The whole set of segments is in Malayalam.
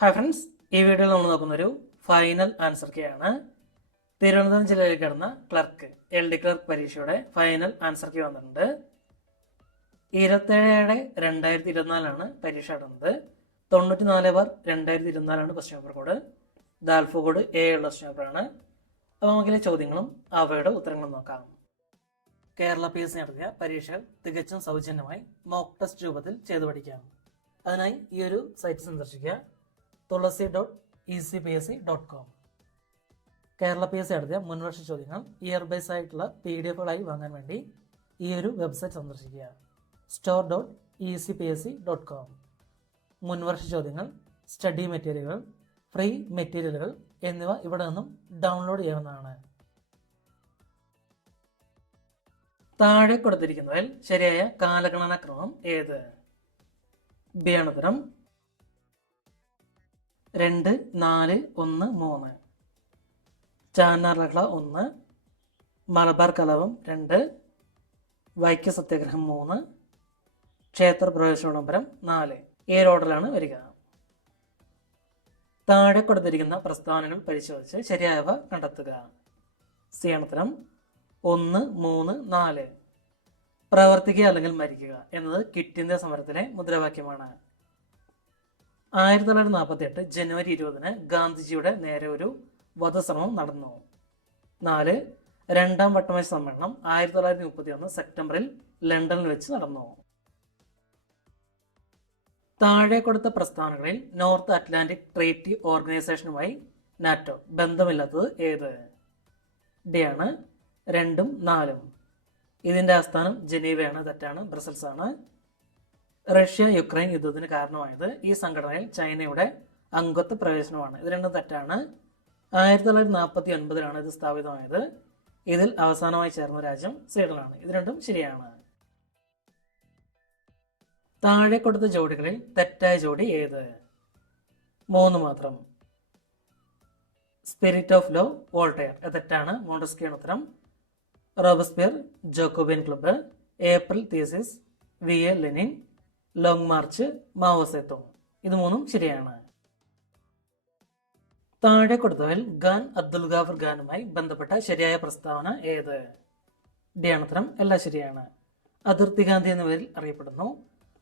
ഹായ് ഫ്രണ്ട്സ്, ഈ വീഡിയോയിൽ നമ്മൾ നോക്കുന്നൊരു ഫൈനൽ ആൻസർ കീ ആണ്. തിരുവനന്തപുരം ജില്ലയിൽ കിടന്ന ക്ലർക്ക് LD ക്ലർക്ക് പരീക്ഷയുടെ ഫൈനൽ ആൻസർ കീ വന്നിട്ടുണ്ട്. 27/2024 പരീക്ഷ നടന്നത്. 94/2024 ക്വസ്റ്റ്യൻ പേപ്പർ കോഡ്. ദാൽഫോ കോഡ് A ഉള്ള ക്വസ്റ്റ്യൻ പേപ്പറാണ്. അപ്പോൾ നമുക്കിലെ ചോദ്യങ്ങളും അവയുടെ ഉത്തരങ്ങളും നോക്കാം. കേരള PSC നടത്തിയ പരീക്ഷകൾ തികച്ചും സൗജന്യമായി മോക്ക് ടെസ്റ്റ് രൂപത്തിൽ ചെയ്തു പഠിക്കാം. അതിനായി ഈ ഒരു സൈറ്റ് സന്ദർശിക്കുക, tulasi.ecpsc.com. കേരള PSC നടത്തിയ മുൻവർഷ ചോദ്യങ്ങൾ ഇയർ ബേസ് ആയിട്ടുള്ള PDF-കളായി വാങ്ങാൻ വേണ്ടി ഈ ഒരു വെബ്സൈറ്റ് സന്ദർശിക്കുക, store.ecpsc.com. മുൻവർഷ ചോദ്യങ്ങൾ, സ്റ്റഡി മെറ്റീരിയലുകൾ, ഫ്രീ മെറ്റീരിയലുകൾ എന്നിവ ഇവിടെ നിന്നും ഡൗൺലോഡ് ചെയ്യാവുന്നതാണ്. താഴെ കൊടുത്തിരിക്കുന്നതിൽ ശരിയായ കാലഗണനാക്രമം ഏത്? ബി ആണ് ഉത്തരം. 2, 4, 1, 3. ചാന്നാർ ലഹള 1, മലബാർ കലാപം 2, വൈക്കം സത്യാഗ്രഹം 3, ക്ഷേത്ര പ്രവേശനോടംബരം 4. ഈ ഓർഡറിലാണ് വരിക. താഴെ കൊടുത്തിരിക്കുന്ന പ്രസ്താവനകൾ പരിശോധിച്ച് ശരിയായവ കണ്ടെത്തുക. സി ആണ് ഉത്തരം. 1, 3, 4. പ്രവർത്തിക്കുക അല്ലെങ്കിൽ മരിക്കുക എന്നത് ക്വിറ്റ് ഇന്ത്യ സമരത്തിലെ മുദ്രാവാക്യമാണ്. 1948 ജനുവരി 20 ഗാന്ധിജിയുടെ നേരെ ഒരു വധശ്രമം നടന്നു. 4. രണ്ടാം വട്ടമേശ സമ്മേളനം 1931 സെപ്റ്റംബറിൽ ലണ്ടനിൽ വെച്ച് നടന്നു. താഴെ കൊടുത്ത പ്രസ്താവനകളിൽ നോർത്ത് അറ്റ്ലാന്റിക് ട്രീറ്റി ഓർഗനൈസേഷനുമായി നാറ്റോ ബന്ധമില്ലാത്തത് ഏത്? ഡി ആണ്. 2ഉം 4ഉം. ഇതിന്റെ ആസ്ഥാനം ജനീവയാണ്. തെറ്റാണ്. ബ്രസൽസ് ആണ്. റഷ്യ യുക്രൈൻ യുദ്ധത്തിന് കാരണമായത് ഈ സംഘടനയിൽ ചൈനയുടെ അംഗത്വ പ്രവേശനമാണ്. ഇത് രണ്ടും തെറ്റാണ്. 1949 ഇത് സ്ഥാപിതമായത്. ഇതിൽ അവസാനമായി ചേർന്ന രാജ്യം സ്വീഡനാണ്. ഇത് രണ്ടും ശരിയാണ്. താഴെ കൊടുത്ത ജോഡികളിൽ തെറ്റായ ജോഡി ഏത്? 3 മാത്രം. സ്പിരിറ്റ് ഓഫ് ലോ വോൾട്ടയർ തെറ്റാണ്. മോണ്ടസ്ക്യൂ ഉത്തരം. Robespierre Jacobin club, April thesis VA Lenin, long march Mao Zedong. ഇത് 3ഉം ശരിയാണ്. താഴെ കൊടുത്തവരിൽ ഖാൻ അബ്ദുൽ ഗാഫർ ഖാനുമായി ബന്ധപ്പെട്ട ശരിയായ പ്രസ്താവന ഏത്? ഡി ആണ് ഉത്തരം. എല്ലാം ശരിയാണ്. അതിർത്തി ഗാന്ധി എന്ന പേരിൽ അറിയപ്പെടുന്നു.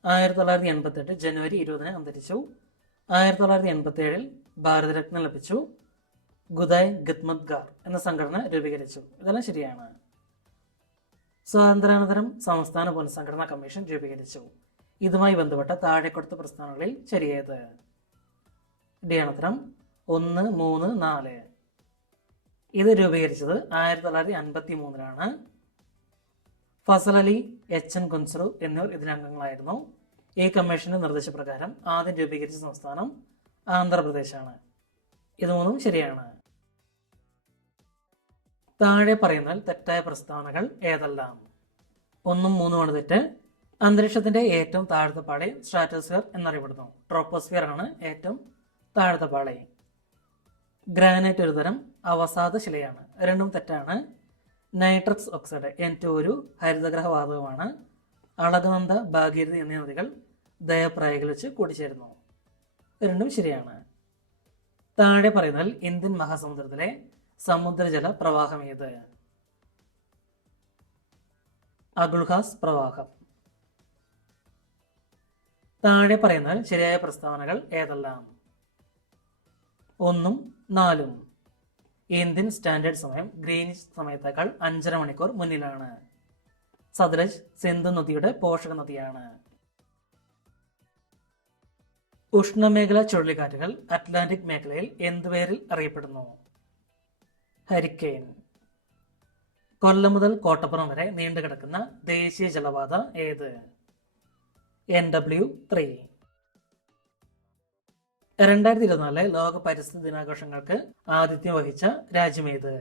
1988 ജനുവരി 20 അന്തരിച്ചു. 1987 ഭാരതരത്ന ലഭിച്ചു. ഖുദായ് ഖിദ്മത്ഗാർ എന്ന സംഘടന രൂപീകരിച്ചു. ഇതെല്ലാം ശരിയാണ്. സ്വാതന്ത്ര്യാനന്തരം സംസ്ഥാന പുനഃസംഘടനാ കമ്മീഷൻ രൂപീകരിച്ചു. ഇതുമായി ബന്ധപ്പെട്ട താഴെ കൊടുത്ത പ്രസ്താവനകളിൽ ശരിയേത്? ഡി ആണ് ഉത്തരം. 1, 3, 4. ഇത് രൂപീകരിച്ചത് 1953 ഫസൽ അലി, HN കുൻസറു എന്നിവർ ഇതിനംഗങ്ങളായിരുന്നു. ഈ കമ്മീഷന്റെ നിർദ്ദേശപ്രകാരം ആദ്യം രൂപീകരിച്ച സംസ്ഥാനം ആന്ധ്രാപ്രദേശാണ്. ഇത് 3ഉം ശരിയാണ്. താഴെ പറയുന്നതിൽ തെറ്റായ പ്രസ്താവനകൾ ഏതെല്ലാം? 1ഉം 3ഉമാണ് തെറ്റ്. അന്തരീക്ഷത്തിന്റെ ഏറ്റവും താഴത്തെ പാളി സ്ട്രാറ്റോസ്ഫിയർ എന്നറിയപ്പെടുന്നു. ട്രോപ്പോസ്ഫിയർ ആണ് ഏറ്റവും താഴത്തെ പാളി. ഗ്രാനൈറ്റ് ഒരു തരം അവസാദ ശിലയാണ്. രണ്ടും തെറ്റാണ്. നൈട്രസ് ഓക്സൈഡ് N2 ഒരു ഹരിതഗ്രഹ വാതകമാണ്. അളകനന്ദ, ഭാഗീരഥി എന്നീ നദികൾ ദയപ്രായകൾ വെച്ച് കൂടിച്ചേരുന്നു. രണ്ടും ശരിയാണ്. താഴെ പറയുന്നതിൽ ഇന്ത്യൻ മഹാസമുദ്രത്തിലെ സമുദ്രജല പ്രവാഹം ഏത്? അഗുൾഹാസ് പ്രവാഹം. താഴെ പറയുന്നതിൽ ശരിയായ പ്രസ്താവനകൾ ഏതെല്ലാം? 1ഉം 4ഉം. ഇന്ത്യൻ സ്റ്റാൻഡേർഡ് സമയം ഗ്രീനിഷ് സമയത്തേക്കാൾ 5.5 മണിക്കൂർ മുന്നിലാണ്. സത്ലജ് സിന്ധു നദിയുടെ പോഷക നദിയാണ്. ഉഷ്ണമേഖലാ ചുഴലിക്കാറ്റുകൾ അറ്റ്ലാന്റിക് മേഖലയിൽ എന്തുപേരിൽ അറിയപ്പെടുന്നു? ഹരിക്കെയിൻ. കൊല്ലം മുതൽ കോട്ടപ്പുറം വരെ നീണ്ടുകിടക്കുന്ന ദേശീയ ജലപാത ഏത്? NW3. 2024 ലോക പരിസ്ഥിതി ദിനാഘോഷങ്ങൾക്ക് ആതിഥ്യം വഹിച്ച രാജ്യമേത്?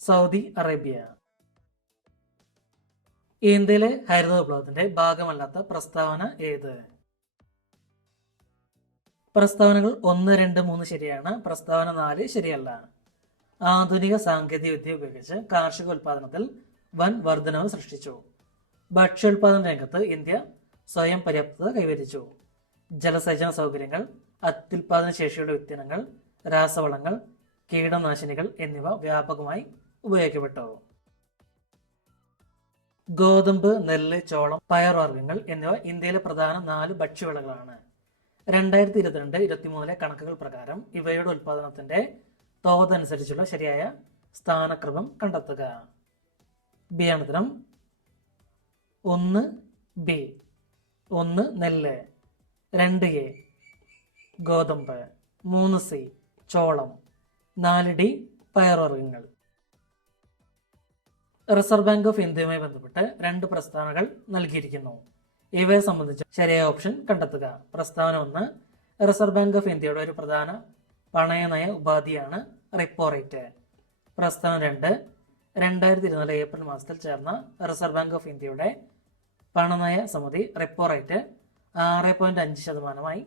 Saudi Arabia. ഇന്ത്യയിലെ ഹരിത വിപ്ലവത്തിന്റെ ഭാഗമല്ലാത്ത പ്രസ്താവന ഏത്? പ്രസ്താവനകൾ 1, 2, 3 ശരിയാണ്. പ്രസ്താവന 4 ശരിയല്ല. ആധുനിക സാങ്കേതിക വിദ്യ ഉപയോഗിച്ച് കാർഷിക ഉൽപാദനത്തിൽ വൻ വർധനവ് സൃഷ്ടിച്ചു. ഭക്ഷ്യോൽപാദന രംഗത്ത് ഇന്ത്യ സ്വയം പര്യാപ്തത കൈവരിച്ചു. ജലസേചന സൗകര്യങ്ങൾ, അത്യുൽപാദന ശേഷിയുള്ള വിത്തിനങ്ങൾ, രാസവളങ്ങൾ, കീടനാശിനികൾ എന്നിവ വ്യാപകമായി ഉപയോഗിക്കപ്പെട്ടു. ഗോതമ്പ്, നെല്ല്, ചോളം, പയർവർഗ്ഗങ്ങൾ എന്നിവ ഇന്ത്യയിലെ പ്രധാന 4 ഭക്ഷ്യവിളകളാണ്. 2022-23 കണക്കുകൾ പ്രകാരം ഇവയുടെ ഉൽപാദനത്തിന്റെ തോതനുസരിച്ചുള്ള ശരിയായ സ്ഥാനക്രമം കണ്ടെത്തുക. ബി ആണ് ഉത്തരം. 1 ബി, 1 നെല്ല്, 2 എ ഗോതമ്പ്, 3 സി ചോളം, 4 ഡി പയർവർഗ്ഗങ്ങൾ. റിസർവ് ബാങ്ക് ഓഫ് ഇന്ത്യയുമായി ബന്ധപ്പെട്ട് 2 പ്രസ്താവനകൾ നൽകിയിരിക്കുന്നു. ഇവയെ സംബന്ധിച്ച് ശരിയായ ഓപ്ഷൻ കണ്ടെത്തുക. പ്രസ്താവന 1, റിസർവ് ബാങ്ക് ഓഫ് ഇന്ത്യയുടെ ഒരു പ്രധാന പണയനയ ഉപാധിയാണ് റിപ്പോ റേറ്റ്. പ്രസ്താവന 2, 2024 ഏപ്രിൽ മാസത്തിൽ ചേർന്ന റിസർവ് ബാങ്ക് ഓഫ് ഇന്ത്യയുടെ പണനയ സമിതി റിപ്പോ റേറ്റ് 6.5%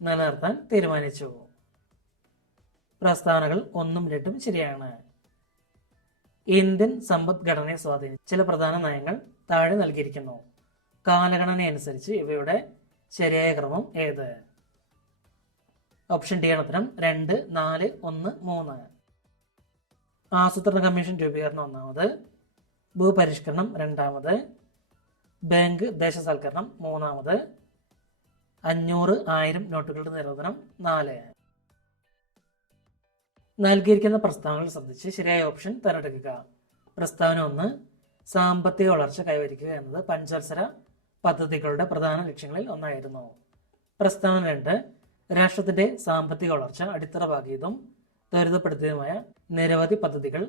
നിലനിർത്താൻ തീരുമാനിച്ചു. പ്രസ്താവനകൾ 1ഉം 2ഉം ശരിയാണ്. ഇന്ത്യൻ സമ്പദ്ഘടനയെ സ്വാധീനിച്ച ചില പ്രധാന നയങ്ങൾ താഴെ നൽകിയിരിക്കുന്നു. കാലഗണനയനുസരിച്ച് ഇവയുടെ ശരിയായ ക്രമം ഏത്? ഓപ്ഷൻ ഡി ആണ് ഉത്തരം. 2, 4, 1, 3. ആസൂത്രണ കമ്മീഷൻ രൂപീകരണം 1ാമത്, ഭൂപരിഷ്കരണം 2ാമത്, ബാങ്ക് ദേശസാൽക്കരണം 3ാമത്, 500, 1000 നോട്ടുകളുടെ നിരോധനം 4. നൽകിയിരിക്കുന്ന പ്രസ്താവനകൾ ശ്രദ്ധിച്ച് ശരിയായ ഓപ്ഷൻ തിരഞ്ഞെടുക്കുക. പ്രസ്താവന 1, സാമ്പത്തിക വളർച്ച കൈവരിക്കുക എന്നത് പഞ്ചവത്സര പദ്ധതികളുടെ പ്രധാന ലക്ഷ്യങ്ങളിൽ ഒന്നായിരുന്നു. പ്രസ്താവന 2, രാഷ്ട്രത്തിന്റെ സാമ്പത്തിക വളർച്ച അടിത്തറ പാകിയതും ത്വരിതപ്പെടുത്തിയതുമായ നിരവധി പദ്ധതികൾ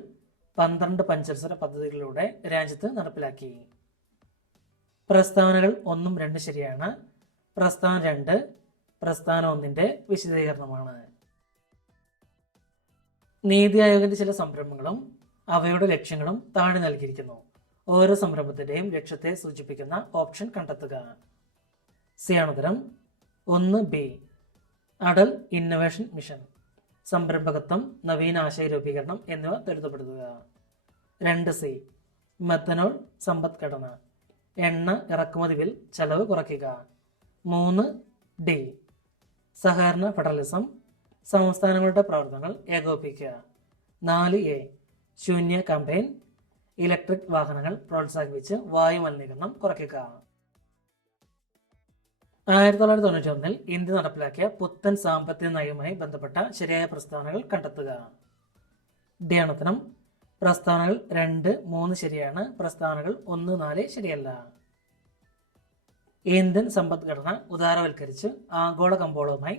12 പഞ്ചവത്സര പദ്ധതികളിലൂടെ രാജ്യത്ത് നടപ്പിലാക്കി. പ്രസ്താവനകൾ 1ഉം 2ഉം ശരിയാണ്. പ്രസ്താവന 2 പ്രസ്താവന 1ന്റെ വിശദീകരണമാണ്. നീതി ആയോഗിന്റെ ചില സംരംഭങ്ങളും അവയുടെ ലക്ഷ്യങ്ങളും താഴെ നൽകിയിരിക്കുന്നു. ഓരോ സംരംഭത്തിന്റെയും ലക്ഷ്യത്തെ സൂചിപ്പിക്കുന്ന ഓപ്ഷൻ കണ്ടെത്തുക. സി ആണ് ഉത്തരം. 1 ബി, അടൽ ഇന്നൊവേഷൻ മിഷൻ, സംരംഭകത്വം, നവീന ആശയ രൂപീകരണം എന്നിവ ത്വരിതപ്പെടുത്തുക. 2 സി, മെത്തനോൾ സമ്പദ്ഘടന, എണ്ണ ഇറക്കുമതി ബിൽ ചെലവ് കുറയ്ക്കുക. 3 ഡി, സഹകരണ ഫെഡറലിസം, സംസ്ഥാനങ്ങളുടെ പ്രവർത്തനങ്ങൾ ഏകോപിപ്പിക്കുക. 4 എ, ശൂന്യ ക്യാമ്പയിൻ, ഇലക്ട്രിക് വാഹനങ്ങൾ പ്രോത്സാഹിപ്പിച്ച് വായു മലിനീകരണം കുറയ്ക്കുക. 1991 ഇന്ത്യ നടപ്പിലാക്കിയ പുത്തൻ സാമ്പത്തിക നയവുമായി ബന്ധപ്പെട്ട ശരിയായ പ്രസ്താവനകൾ കണ്ടെത്തുക. ഡി ആണ് ഉത്തരം. പ്രസ്താവനകൾ 2, 3 ശരിയാണ്. പ്രസ്താവനകൾ 1, 4 ശരിയല്ല. ഇന്ത്യൻ സമ്പദ്ഘടന ഉദാരവൽക്കരിച്ച് ആഗോള കമ്പോളവുമായി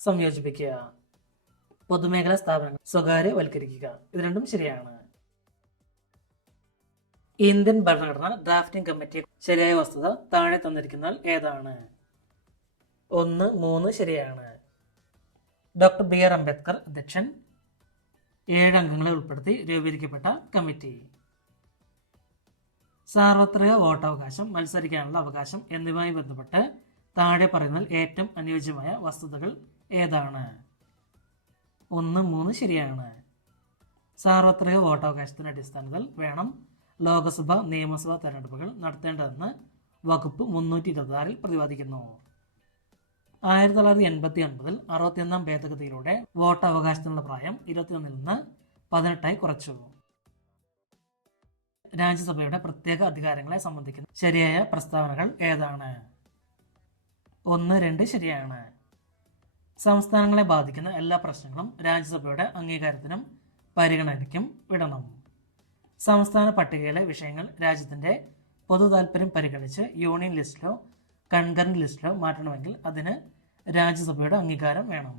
സംയോജിപ്പിക്കുക. പൊതുമേഖലാ സ്ഥാപനങ്ങൾ സ്വകാര്യവൽക്കരിക്കുക. ഇത് രണ്ടും ശരിയാണ്. ഇന്ത്യൻ ഭരണഘടന ഡ്രാഫ്റ്റിംഗ് കമ്മിറ്റി ശരിയായ വസ്തുത താഴെ തന്നിരിക്കുന്നതിൽ ഏതാണ്? 1, 3 ശരിയാണ്. ഡോക്ടർ ബി ആർ അംബേദ്കർ അധ്യക്ഷൻ, 7 അംഗങ്ങളെ ഉൾപ്പെടുത്തി രൂപീകരിക്കപ്പെട്ട കമ്മിറ്റി. സാർവത്രിക വോട്ടവകാശം, മത്സരിക്കാനുള്ള അവകാശം എന്നിവയുമായി ബന്ധപ്പെട്ട് താഴെ പറയുന്നതിൽ ഏറ്റവും അനുയോജ്യമായ വസ്തുതകൾ ഏതാണ്? 1, 3 ശരിയാണ്. സാർവത്രിക വോട്ടവകാശത്തിന്റെ അടിസ്ഥാനത്തിൽ വേണം ലോക്സഭ, നിയമസഭാ തെരഞ്ഞെടുപ്പുകൾ നടത്തേണ്ടതെന്ന് വകുപ്പ് 326 പ്രതിപാദിക്കുന്നു. 1989 61 ഭേദഗതിയിലൂടെ വോട്ടവകാശത്തിനുള്ള പ്രായം 21 നിന്ന് 18 കുറച്ചു. രാജ്യസഭയുടെ പ്രത്യേക അധികാരങ്ങളെ സംബന്ധിക്കുന്ന ശരിയായ പ്രസ്താവനകൾ ഏതാണ്? 1, 2 ശരിയാണ്. സംസ്ഥാനങ്ങളെ ബാധിക്കുന്ന എല്ലാ പ്രശ്നങ്ങളും രാജ്യസഭയുടെ അംഗീകാരത്തിനും പരിഗണനയ്ക്കും വിടണം. സംസ്ഥാന പട്ടികയിലെ വിഷയങ്ങൾ രാജ്യത്തിന്റെ പൊതു താൽപര്യം പരിഗണിച്ച് യൂണിയൻ ലിസ്റ്റിലോ കൺകറന്റ് ലിസ്റ്റിലോ മാറ്റണമെങ്കിൽ അതിന് രാജ്യസഭയുടെ അംഗീകാരം വേണം.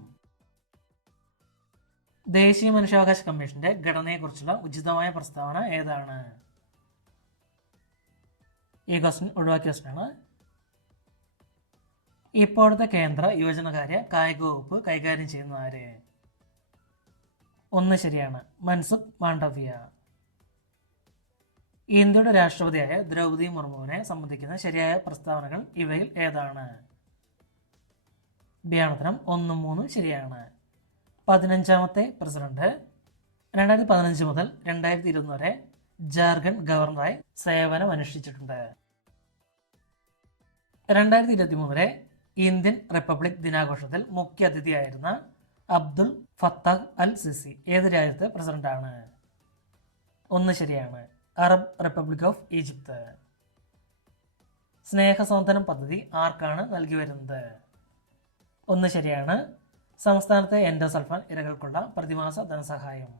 ദേശീയ മനുഷ്യാവകാശ കമ്മീഷന്റെ ഘടനയെക്കുറിച്ചുള്ള ഉചിതമായ പ്രസ്താവന ഏതാണ്? ഈ ക്വസ്റ്റ്യൻ ഒഴിവാക്കിയ ക്വസ്റ്റ്യനാണ്. ഇപ്പോഴത്തെ കേന്ദ്ര യുവജനകാര്യ കായിക വകുപ്പ് കൈകാര്യം ചെയ്യുന്ന ആര്? 1 ശരിയാണ്. മൻസുഖ് മാണ്ഡവ്യ. ഇന്ത്യയുടെ രാഷ്ട്രപതിയായ ദ്രൗപദി മുർമുവിനെ സംബന്ധിക്കുന്ന ശരിയായ പ്രസ്താവനകൾ ഇവയിൽ ഏതാണ്? ബി ആണ് ഉത്തരം. 1, 3 ശരിയാണ്. 15ാമത്തെ പ്രസിഡന്റ്, 2015 മുതൽ 2020 വരെ ജാർഖണ്ഡ് ഗവർണറായി സേവനം അനുഷ്ഠിച്ചിട്ടുണ്ട്. 2023 ഇന്ത്യൻ റിപ്പബ്ലിക് ദിനാഘോഷത്തിൽ മുഖ്യ അതിഥിയായിരുന്ന അബ്ദുൽ ഫത്താഹ് അൽ സിസി ഏത് രാജ്യത്തെ പ്രസിഡന്റാണ്? ഒന്ന് ശരിയാണ്, അറബ് റിപ്പബ്ലിക് ഓഫ് ഈജിപ്ത്. സ്നേഹസൗന്ദര്യം പദ്ധതി ആർക്കാണ് നൽകി വരുന്നത്? ഒന്ന് ശരിയാണ്, സംസ്ഥാനത്തെ എൻഡോസൾഫാൻ ഇരകൾക്കുള്ള പ്രതിമാസ ധനസഹായം.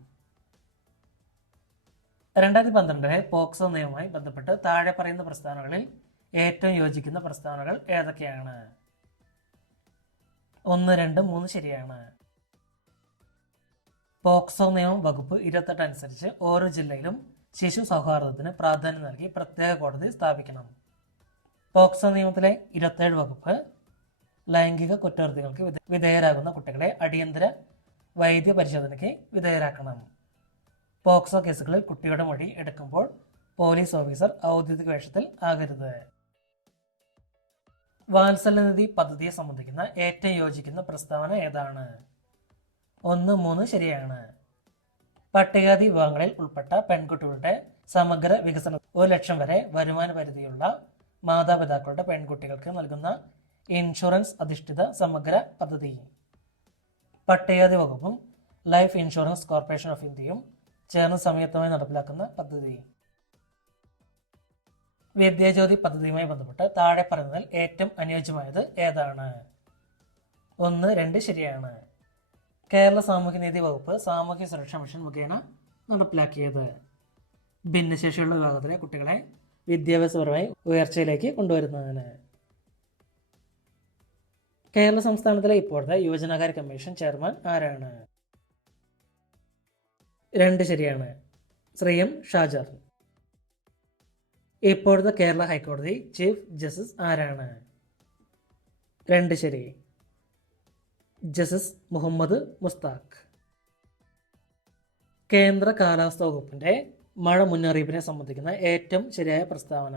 2012 പോക്സോ നിയമവുമായി ബന്ധപ്പെട്ട് താഴെ പറയുന്ന പ്രസ്താവനകളിൽ ഏറ്റവും യോജിക്കുന്ന പ്രസ്താവനകൾ ഏതൊക്കെയാണ്? 1, 2, 3 ശരിയാണ്. പോക്സോ നിയമം വകുപ്പ് 28 അനുസരിച്ച് ഓരോ ജില്ലയിലും ശിശു സൗഹാർദ്ദത്തിന് പ്രാധാന്യം നൽകി പ്രത്യേക കോടതി സ്ഥാപിക്കണം. പോക്സോ നിയമത്തിലെ 27 വകുപ്പ് ലൈംഗിക കുറ്റകൃത്യങ്ങൾക്ക് വിധേയരാകുന്ന കുട്ടികളെ അടിയന്തര വൈദ്യ പരിശോധനയ്ക്ക് വിധേയരാക്കണം. പോക്സോ കേസുകളിൽ കുട്ടിയുടെ മൊഴി എടുക്കുമ്പോൾ പോലീസ് ഓഫീസർ ഔദ്യോഗിക വേഷത്തിൽ ആകരുത്. വാത്സല്യനിധി പദ്ധതിയെ സംബന്ധിക്കുന്ന ഏറ്റവും യോജിക്കുന്ന പ്രസ്താവന ഏതാണ്? 1, 3 ശരിയാണ്. പട്ടികജാതി വിഭാഗങ്ങളിൽ ഉൾപ്പെട്ട പെൺകുട്ടികളുടെ സമഗ്ര വികസനം 1 ലക്ഷം വരെ വരുമാന പരിധിയുള്ള മാതാപിതാക്കളുടെ പെൺകുട്ടികൾക്ക് നൽകുന്ന ഇൻഷുറൻസ് അധിഷ്ഠിത സമഗ്ര പദ്ധതി. പട്ടികജാതി വകുപ്പും ലൈഫ് ഇൻഷുറൻസ് കോർപ്പറേഷൻ ഓഫ് ഇന്ത്യയും ചേർന്ന് സംയുക്തമായി നടപ്പിലാക്കുന്ന പദ്ധതി. വിദ്യാജ്യോതി പദ്ധതിയുമായി ബന്ധപ്പെട്ട് താഴെ പറയുന്നതിൽ ഏറ്റവും അനുയോജ്യമായത് ഏതാണ്? 1, 2 ശരിയാണ്. കേരള സാമൂഹ്യനീതി വകുപ്പ് സാമൂഹ്യ സുരക്ഷാ മിഷൻ മുഖേന നടപ്പിലാക്കിയത്. ഭിന്നശേഷിയുള്ള വിഭാഗത്തിലെ കുട്ടികളെ വിദ്യാഭ്യാസപരമായി ഉയർച്ചയിലേക്ക് കൊണ്ടുവരുന്നതിന്. കേരള സംസ്ഥാനത്തിലെ ഇപ്പോഴത്തെ യുവജനകാര്യ കമ്മീഷൻ ചെയർമാൻ ആരാണ്? 2 ശരിയാണ്, ശ്രീ എം ഷാജർ. ഇപ്പോഴത്തെ കേരള ഹൈക്കോടതി ചീഫ് ജസ്റ്റിസ് ആരാണ്? 2 ശരി, ജസ്റ്റിസ് മുഹമ്മദ് മുസ്താഖ്. കേന്ദ്ര കാലാവസ്ഥാ വകുപ്പിന്റെ മഴ മുന്നറിയിപ്പിനെ സംബന്ധിക്കുന്ന ഏറ്റവും ശരിയായ പ്രസ്താവന?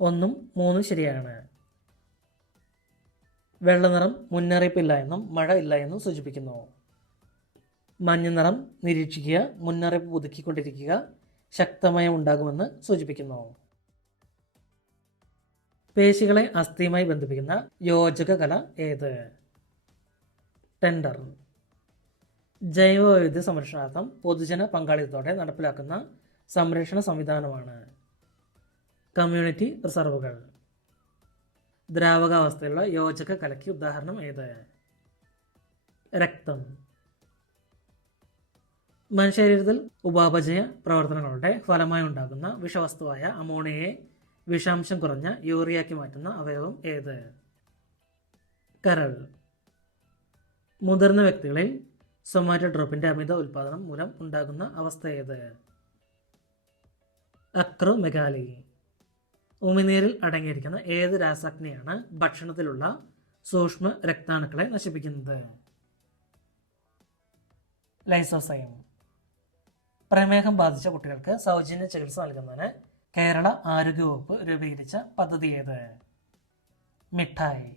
1, 3 ശരിയാണ്. വെള്ളനിറം മുന്നറിയിപ്പില്ല എന്നും മഴ ഇല്ല എന്നും സൂചിപ്പിക്കുന്നു. മഞ്ഞ നിറം നിരീക്ഷിക്കുക, മുന്നറിയിപ്പ് പുതുക്കിക്കൊണ്ടിരിക്കുക, ശക്തമായ ഉണ്ടാകുമെന്ന് സൂചിപ്പിക്കുന്നു. പേശികളെ അസ്ഥിയുമായി ബന്ധിപ്പിക്കുന്ന യോജക കല ഏത്? ടെൻഡർ. ജൈവ വൈവിധ്യ സംരക്ഷണാർത്ഥം പൊതുജന പങ്കാളിത്തത്തോടെ നടപ്പിലാക്കുന്ന സംരക്ഷണ സംവിധാനമാണ്. കമ്മ്യൂണിറ്റി റിസർവുകൾ. ദ്രാവകാവസ്ഥയിലുള്ള യോജക കലയ്ക്ക് ഉദാഹരണം ഏത്? രക്തം. മനുഷ്യശരീരത്തിൽ ഉപാപചയ പ്രവർത്തനങ്ങളുടെ ഫലമായി ഉണ്ടാകുന്ന വിഷവസ്തുവായ അമോണിയയെ വിഷാംശം കുറഞ്ഞ യൂറിയാക്കി മാറ്റുന്ന അവയവം ഏത്? കരൾ. മുതിർന്ന വ്യക്തികളിൽ സൊമാറ്റോട്രോപ്പിന്റെ അമിത ഉൽപാദനം മൂലം ഉണ്ടാകുന്ന അവസ്ഥ ഏത്? അക്രോമെഗാലി. ഉമിനീരിൽ അടങ്ങിയിരിക്കുന്ന ഏത് രാസാഗ്നിയാണ് ഭക്ഷണത്തിലുള്ള സൂക്ഷ്മ രക്താണുക്കളെ നശിപ്പിക്കുന്നത്? ലൈസോസൈം. പ്രമേഹം ബാധിച്ച കുട്ടികൾക്ക് സൗജന്യ ചികിത്സ നൽകുന്നതിന് കേരള ആരോഗ്യവകുപ്പ് രൂപീകരിച്ച പദ്ധതി ഏത്? മിഠായി.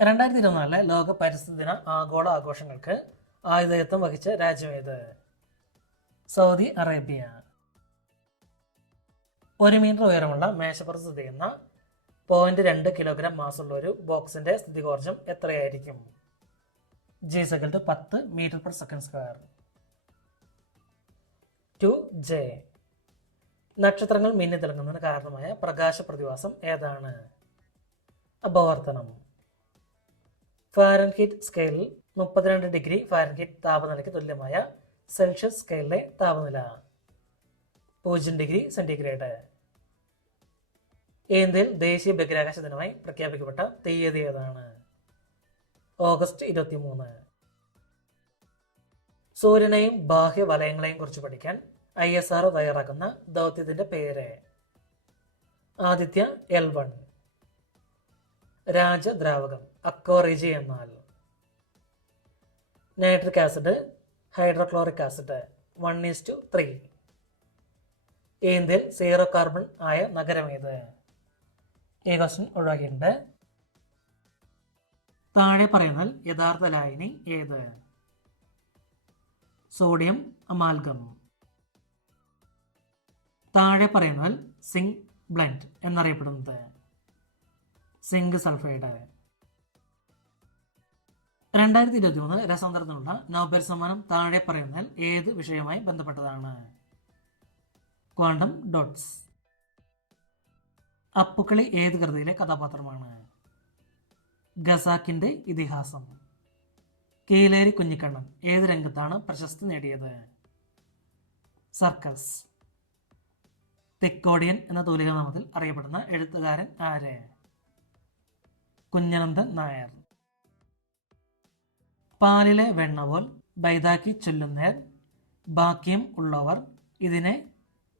2024 ലോക പരിസ്ഥിതി ദിന ആഗോള ആഘോഷങ്ങൾക്ക് ആതിഥേയത്വം വഹിച്ച രാജ്യം ഏത്? Saudi Arabia. 1 മീറ്റർ ഉയരമുള്ള മേശപ്പുറത്ത് സ്ഥിതി ചെയ്യുന്ന 0.2 കിലോഗ്രാം മാസുള്ള ഒരു ബോക്സിന്റെ സ്ഥിതികോർജം എത്രയായിരിക്കും? G=10 മീറ്റർ/സെക്കൻഡ്². 2J. നക്ഷത്രങ്ങൾ മിന്നി തിളങ്ങുന്നതിന് കാരണമായ പ്രകാശ പ്രതിഭാസം ഏതാണ്? അപവർത്തനം. ഫാരൻഹീറ്റ് സ്കെയിലിൽ 32 ഡിഗ്രി ഫാരൻഹീറ്റ് താപനിലയ്ക്ക് തുല്യമായ സെൽഷ്യസ് സ്കെയിലിലെ താപനില 0 ഡിഗ്രി സെന്റിഗ്രേഡ്. ഇന്ത്യയിൽ ദേശീയ ബഹിരാകാശ ദിനമായി പ്രഖ്യാപിക്കപ്പെട്ട തീയതി ഏതാണ്? ഓഗസ്റ്റ് 23. സൂര്യനെയും ബാഹ്യ വലയങ്ങളെയും കുറിച്ച് പഠിക്കാൻ ISRO തയ്യാറാക്കുന്ന ദൗത്യത്തിന്റെ പേര്? ആദിത്യ L1. രാജദ്രാവകം അക്വറിജി എന്നാൽ? Nitric acid, hydrochloric acid 1:3. ഇന്ത്യയിൽ 0 കാർബൺ ആയ നഗരം ഏത്? ഈ ക്വസ്റ്റ്യൻ ഒഴിവാക്കിയിട്ടുണ്ട്. താഴെ പറയുന്നതിൽ യഥാർത്ഥ ലായനി ഏത്? Sodium amalgam. താഴെ പറയുന്നതിൽ സിങ്ക് ബ്ലെൻഡ് എന്നറിയപ്പെടുന്നത്? Zinc sulphide. 2023 രസാന്തരത്തിനുള്ള നോബൽ സമ്മാനം താഴെ പറയുന്നതിൽ ഏത് വിഷയവുമായി ബന്ധപ്പെട്ടതാണ്? Quantum dots. അപ്പുക്കളി ഏത് കൃതിയിലെ കഥാപാത്രമാണ്? ഖസാക്കിന്റെ ഇതിഹാസം. കീലേരി കുഞ്ഞിക്കണ്ണൻ ഏത് രംഗത്താണ് പ്രശസ്തി നേടിയത്? സർക്കസ്. തെക്കോടിയൻ എന്ന തൂലികാനാമത്തിൽ അറിയപ്പെടുന്ന എഴുത്തുകാരൻ ആര്? കുഞ്ഞനന്ദൻ നായർ. പാലിലെ വെണ്ണ പോൽ ബൈതാക്കി ചൊല്ലുന്നേർ ബാക്യം ഉള്ളവർ ഇതിനെ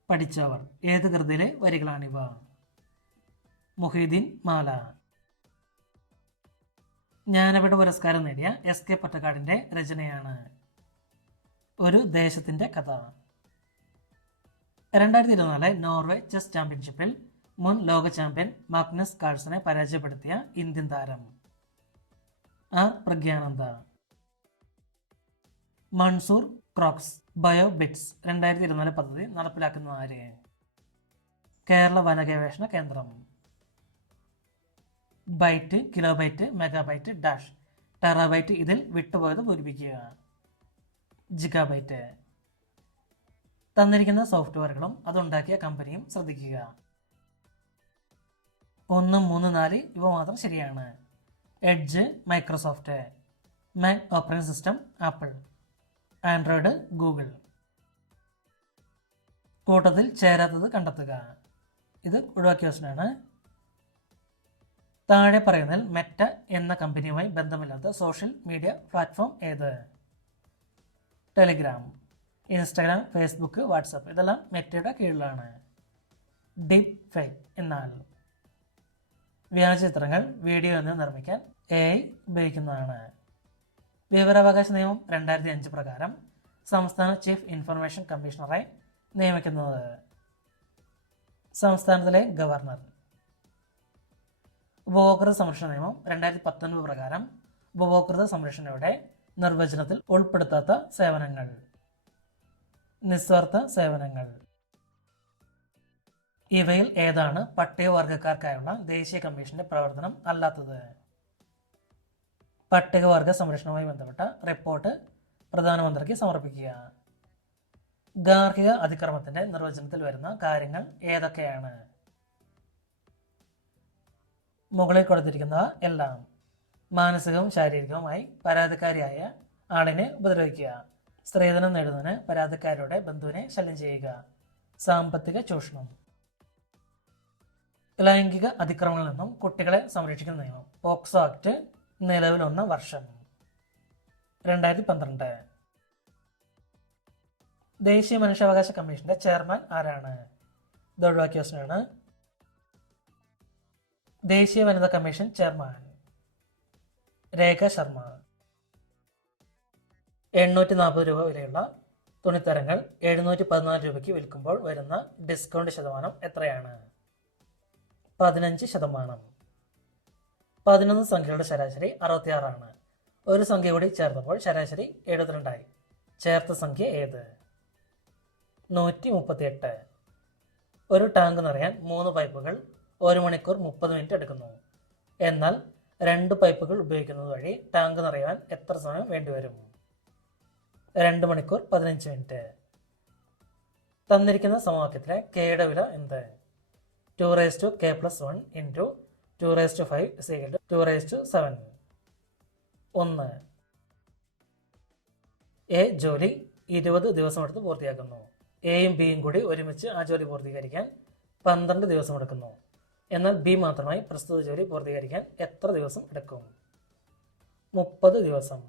പഠിച്ചവർ ഏത് കൃതിയിലെ വരികളാണിവ? മുഹീദ്ദീൻ മാല. ജ്ഞാനപീഠ പുരസ്കാരം നേടിയ എസ്.കെ. പൊറ്റക്കാടിന്റെ രചനയാണ് ഒരു ദേശത്തിന്റെ കഥ. 2024 നോർവേ ചെസ് ചാമ്പ്യൻഷിപ്പിൽ മുൻ ലോക ചാമ്പ്യൻ മാഗ്നസ് കാൾസനെ പരാജയപ്പെടുത്തിയ ഇന്ത്യൻ താരം R. Praggnanandhaa. Monsoon croaks bioblitz 2024 പദ്ധതി നടപ്പിലാക്കുന്ന ആര്? കേരള വനഗവേഷണ കേന്ദ്രം. Byte, kilobyte, megabyte, dash, terabyte ഇതിൽ വിട്ടുപോയത് പൂരിപ്പിക്കുക. ജിഗാബൈറ്റ്. തന്നിരിക്കുന്ന സോഫ്റ്റ്വെയറുകളും അതുണ്ടാക്കിയ കമ്പനിയും ശ്രദ്ധിക്കുക. 1, 3, 4 ഇവ മാത്രം ശരിയാണ്. Edge Microsoft, Mac operating system apple, Android Google. കൂട്ടത്തിൽ ചേരാത്തത് കണ്ടെത്തുക. ഇത് ഒഴിവാക്കിയ ക്വസ്റ്റ്യനാണ്. താഴെ പറയുന്നതിൽ മെറ്റ എന്ന കമ്പനിയുമായി ബന്ധമില്ലാത്ത സോഷ്യൽ മീഡിയ പ്ലാറ്റ്ഫോം ഏത്? ടെലിഗ്രാം. ഇൻസ്റ്റാഗ്രാം, ഫേസ്ബുക്ക്, വാട്സപ്പ് ഇതെല്ലാം മെറ്റയുടെ കീഴിലാണ്. ഡീപ് ഫേക്ക് എന്നാൽ വ്യാജ ചിത്രങ്ങൾ, വീഡിയോ എന്നിവ നിർമ്മിക്കാൻ AI ഉപയോഗിക്കുന്നതാണ്. വിവരാവകാശ നിയമം 2005 പ്രകാരം സംസ്ഥാന ചീഫ് ഇൻഫർമേഷൻ കമ്മീഷണറായി നിയമിക്കുന്നത് സംസ്ഥാനത്തിലെ ഗവർണർ. ഉപഭോക്തൃ സംരക്ഷണ നിയമം 2019 പ്രകാരം ഉപഭോക്തൃ സംരക്ഷണയുടെ നിർവചനത്തിൽ ഉൾപ്പെടുത്താത്ത സേവനങ്ങൾ. നിസ്വാർത്ഥ സേവനങ്ങൾ. ഇവയിൽ ഏതാണ് പട്ടികവർഗക്കാർക്കായുള്ള ദേശീയ കമ്മീഷന്റെ പ്രവർത്തനം അല്ലാത്തത്? പട്ടികവർഗ സംരക്ഷണവുമായി ബന്ധപ്പെട്ട റിപ്പോർട്ട് പ്രധാനമന്ത്രിക്ക് സമർപ്പിക്കുക. ഗാർഹിക അതിക്രമത്തിന്റെ നിർവചനത്തിൽ വരുന്ന കാര്യങ്ങൾ ഏതൊക്കെയാണ്? മുകളിൽ കൊടുത്തിരിക്കുന്നവ എല്ലാം. മാനസികവും ശാരീരികവുമായി പരാതിക്കാരിയായ ആളിനെ ഉപദ്രവിക്കുക, സ്ത്രീധനം നേടുന്നതിന് പരാതിക്കാരുടെ ബന്ധുവിനെ ശല്യം ചെയ്യുക, സാമ്പത്തിക ചൂഷണം. ലൈംഗിക അതിക്രമങ്ങളിൽ നിന്നും കുട്ടികളെ സംരക്ഷിക്കുന്ന നിയമം പോക്സോ ആക്ട് നിലവിൽ വന്ന വർഷം 2012. ദേശീയ മനുഷ്യാവകാശ കമ്മീഷന്റെ ചെയർമാൻ ആരാണ്? ഇത് ഒഴിവാക്കിയ ക്വസ്റ്റ്യനാണ്. ദേശീയ വനിതാ കമ്മീഷൻ ചെയർമാൻ രേഖ ശർമ്മ. 840 രൂപ വിലയുള്ള തുണിത്തരങ്ങൾ 714 രൂപയ്ക്ക് വിൽക്കുമ്പോൾ വരുന്ന ഡിസ്കൗണ്ട് ശതമാനം എത്രയാണ്? 15%. 11 സംഖ്യകളുടെ ശരാശരി 66 ആണ്. ഒരു സംഖ്യ കൂടി ചേർത്തപ്പോൾ ശരാശരി 72 ആയി. ചേർത്ത സംഖ്യ ഏത്? 138. ഒരു ടാങ്ക് നിറയാൻ 3 പൈപ്പുകൾ 1 മണിക്കൂർ 30 മിനിറ്റ് എടുക്കുന്നു. എന്നാൽ 2 പൈപ്പുകൾ ഉപയോഗിക്കുന്നത് വഴി ടാങ്ക് നിറയാൻ എത്ര സമയം വേണ്ടിവരും? 2 മണിക്കൂർ 15 മിനിറ്റ്. തന്നിരിക്കുന്ന സമവാക്യത്തിലെ കെയുടെ വില എന്ത്? 2k+1 × 2⁵ 2�7. 1. എ ജോലി 20 ദിവസമെടുത്ത് പൂർത്തിയാക്കുന്നു. എയും ബിയും കൂടി ഒരുമിച്ച് ആ ജോലി പൂർത്തീകരിക്കാൻ 12 ദിവസം എടുക്കുന്നു. എന്നാൽ ബി മാത്രമായി പ്രസ്തുത ജോലി പൂർത്തീകരിക്കാൻ എത്ര ദിവസം എടുക്കും? 30 ദിവസം.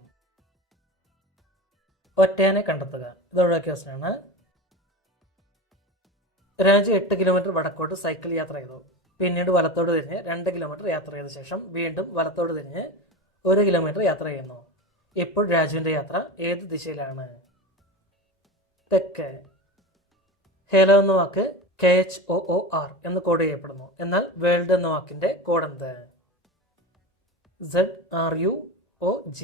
ഒറ്റയാനെ കണ്ടെത്തുക. ഇത് ഒഴിവാക്കിയ ക്വസ്റ്റ്യനാണ്. രാജു 8 കിലോമീറ്റർ വടക്കോട്ട് സൈക്കിൾ യാത്ര ചെയ്തു. പിന്നീട് വലത്തോട് തിരിഞ്ഞ് 2 കിലോമീറ്റർ യാത്ര ചെയ്ത ശേഷം വീണ്ടും വലത്തോട് തിരിഞ്ഞ് 1 കിലോമീറ്റർ യാത്ര ചെയ്യുന്നു. ഇപ്പോൾ രാജുവിന്റെ യാത്ര ഏത് ദിശയിലാണ്? തെക്ക്. ഹേലോ എന്ന വാക്ക് KHOOR എന്ന് കോഡ് ചെയ്യപ്പെടുന്നു. എന്നാൽ വേൾഡ് എന്ന വാക്കിന്റെ കോഡ് എന്ത്? ZRUOG.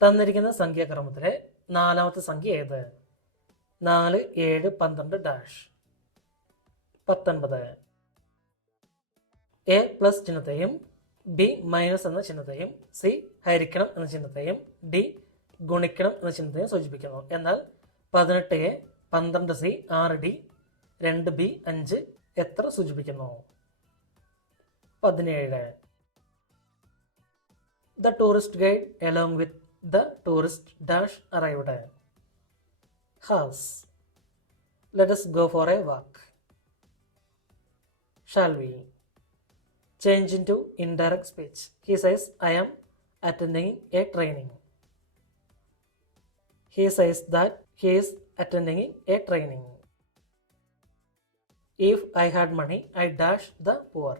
തന്നിരിക്കുന്ന സംഖ്യാക്രമത്തിലെ 4ാമത്തെ സംഖ്യ ഏത്? 4, 7, 12 -. 19. എ പ്ലസ് ചിഹ്നത്തെയും ബി മൈനസ് എന്ന ചിഹ്നത്തെയും സി ഹരിക്കണം എന്ന ചിഹ്നത്തെയും ഡി ഗുണിക്കണം എന്ന ചിഹ്നത്തെയും സൂചിപ്പിക്കുന്നു. എന്നാൽ 18A 12C 6D 2B 5 എത്ര സൂചിപ്പിക്കുന്നു? 17. The tourist guide along with the tourist dash arrived. Has. Let us go for a walk. Shall we? Change into indirect speech. He says, I am attending a training. He says that he is attending a training. If I had money, I dash the poor.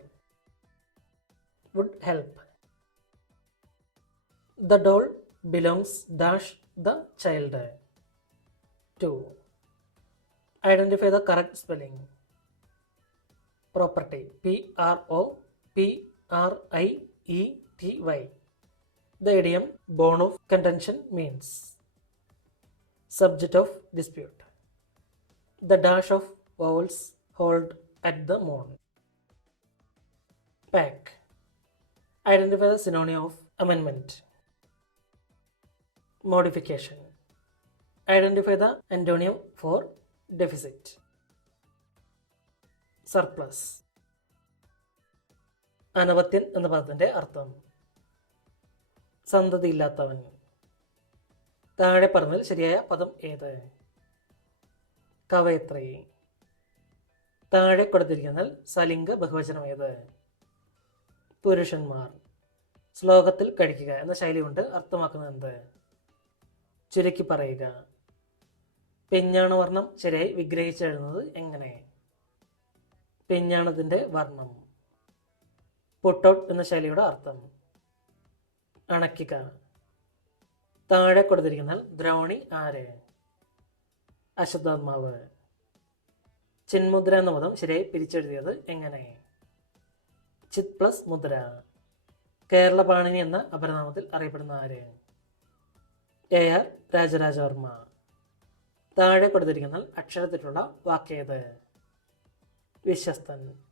Would help. The doll belongs dash the child. 2. Identify the correct spelling. Property. Property. The idiom bone of contention means subject of dispute. The dash of vowels hold at the moon. Pack. Identify the synonym of amendment. Modification. Identify the antonym for deficit. Surplus. അനവത്യൻ എന്ന പദത്തിന്റെ അർത്ഥം സന്തതിയില്ലാത്തവൻ. താഴെ പറഞ്ഞതിൽ ശരിയായ പദം ഏത്? കവയത്രി. താഴെ കൊടുത്തിരിക്കുന്നതിൽ സലിംഗ ബഹുവചനം ഏത്? പുരുഷന്മാർ. ശ്ലോകത്തിൽ കഴിക്കുക എന്ന ശൈലി കൊണ്ട് അർത്ഥമാക്കുന്നത് എന്ത്? ചുരുക്കി പറയുക. പിഞ്ഞാണ വർണ്ണം ശരിയായി വിഗ്രഹിച്ചെഴുതുന്നത് എങ്ങനെ? പിഞ്ഞാണത്തിന്റെ വർണ്ണം. പുട്ടൗട്ട് എന്ന ശൈലിയുടെ അർത്ഥം അണയ്ക്കുക. താഴെ കൊടുത്തിരിക്കുന്ന ദ്രോണി ആര്? അശ്വത്ഥാത്മാവ്. ചിന്മുദ്ര എന്ന പദം ശരിയായി പിരിച്ചെഴുതിയത് എങ്ങനെ? ചിത് പ്ലസ് മുദ്ര. കേരള പാണിനി എന്ന അപരനാമത്തിൽ അറിയപ്പെടുന്ന ആര്? AR രാജരാജവർമ്മ. താഴെ കൊടുത്തിരിക്കുന്ന അക്ഷരത്തിലുള്ള വാക്കേത്? വിശ്വസ്തൻ.